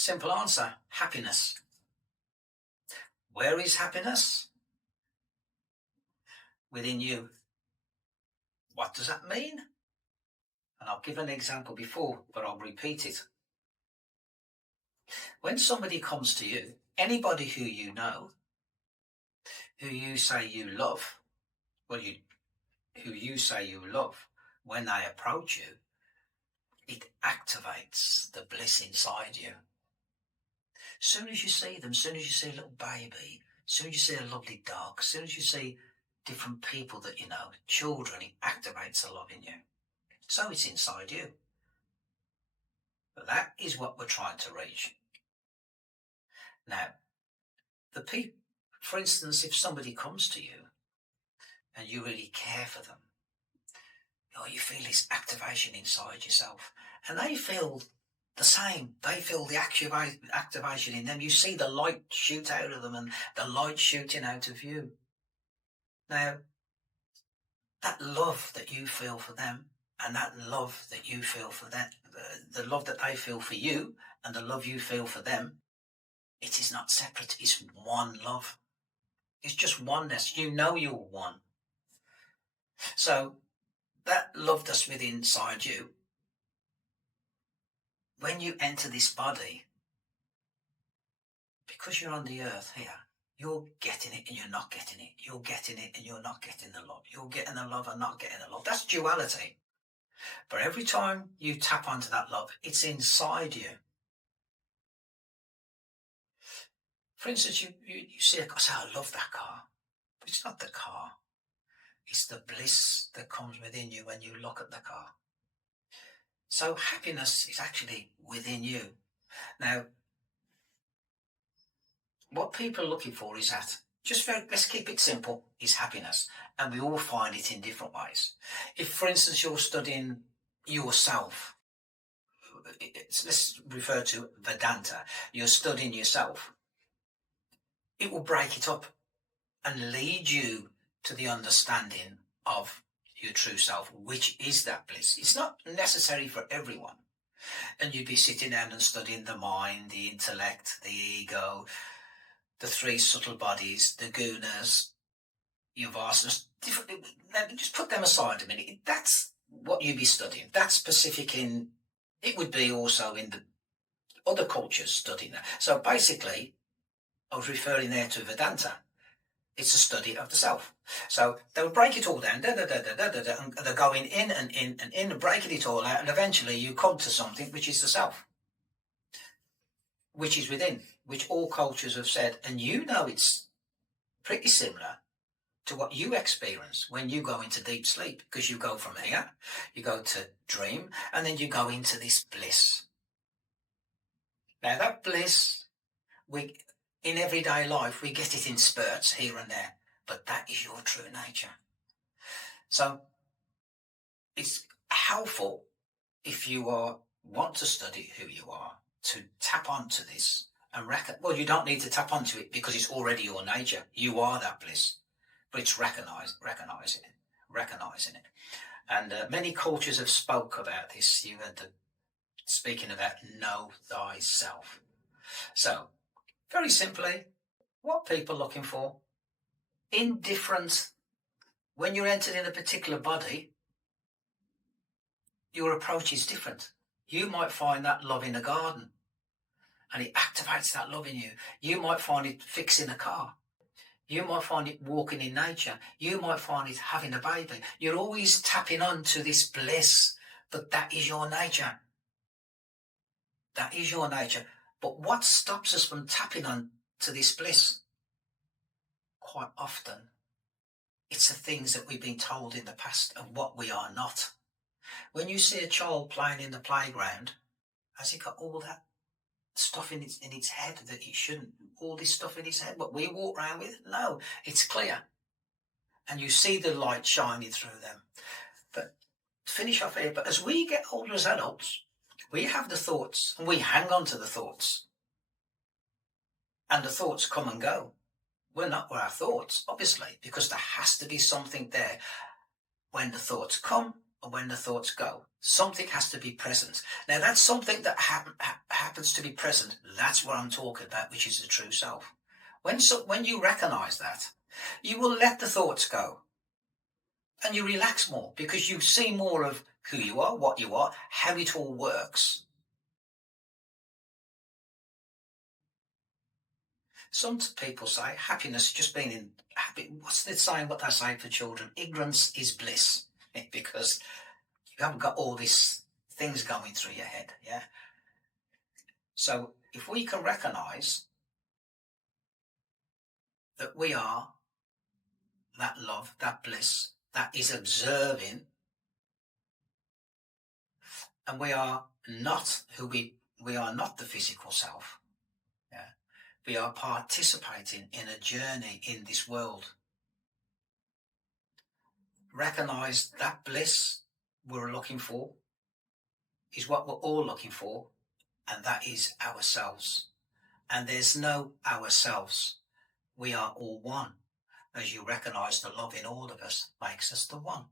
Simple answer, happiness. Where is happiness? Within you. What does that mean? And I'll give an example before, but I'll repeat it. When somebody comes to you, anybody who you know, who you say you love, who you say you love, when they approach you, it activates the bliss inside you. As soon as you see them, as soon as you see a little baby, as soon as you see a lovely dog, as soon as you see different people that you know, children, it activates the love in you. So it's inside you. But that is what we're trying to reach. Now, for instance, if somebody comes to you and you really care for them, you feel this activation inside yourself, and they feel the same. They feel the activation in them. You see the light shoot out of them and the light shooting out of you. Now, that love that you feel for them and that love that you feel for them, the love that they feel for you and the love you feel for them, it is not separate. It's one love. It's just oneness. You know you're one. So that love that's within inside you, when you enter this body, because you're on the earth here, you're getting it and you're not getting it. You're getting it and you're not getting the love. You're getting the love and not getting the love. That's duality. But every time you tap onto that love, it's inside you. For instance, you see a car, say, I love that car. But it's not the car. It's the bliss that comes within you when you look at the car. So happiness is actually within you. Now, what people are looking for is that, let's keep it simple, is happiness. And we all find it in different ways. If, for instance, you're studying yourself, let's refer to Vedanta, you're studying yourself, it will break it up and lead you to the understanding of your true self, which is that bliss. It's not necessary for everyone. And you'd be sitting down and studying the mind, the intellect, the ego, the three subtle bodies, the gunas, your vasanas. Just put them aside a minute. That's what you'd be studying. That's specific it would be also in the other cultures studying that. So basically, I was referring there to Vedanta. It's a study of the self. So they'll break it all down, and they're going in and in and in and breaking it all out, and eventually you come to something which is the self, which is within, which all cultures have said, and it's pretty similar to what you experience when you go into deep sleep, because you go from here, you go to dream, and then you go into this bliss. Now that bliss, in everyday life, we get it in spurts here and there, but that is your true nature. So it's helpful if you want to study who you are, to tap onto this and you don't need to tap onto it because it's already your nature. You are that bliss, but it's recognizing it. And many cultures have spoke about this. You had speaking about know thyself. So, very simply, what people are looking for, when you're entered in a particular body, your approach is different. You might find that love in a garden, and it activates that love in you. You might find it fixing a car. You might find it walking in nature. You might find it having a baby. You're always tapping on to this bliss, but that is your nature. That is your nature. But what stops us from tapping on to this bliss? Quite often, it's the things that we've been told in the past of what we are not. When you see a child playing in the playground, has it got all that stuff in its head that it shouldn't? All this stuff in its head, what we walk around with? No, it's clear. And you see the light shining through them. But to finish off here, but as we get older as adults, we have the thoughts, and we hang on to the thoughts. And the thoughts come and go. We're not our thoughts, obviously, because there has to be something there. When the thoughts come, when the thoughts go. Something has to be present. Now, that's something that happens to be present. That's what I'm talking about, which is the true self. When you recognize that, you will let the thoughts go. And you relax more because you see more of who you are, what you are, how it all works. Some people say happiness is just being in happy. What's it saying? What they say for children? Ignorance is bliss, because you haven't got all these things going through your head. Yeah. So if we can recognize that we are that love, that bliss, that is observing, and we are not who we are not the physical self. Yeah. We are participating in a journey in this world. Recognize that bliss we're looking for is what we're all looking for, and that is ourselves. And there's no ourselves. We are all one. As you recognize the love in all of us makes us the one.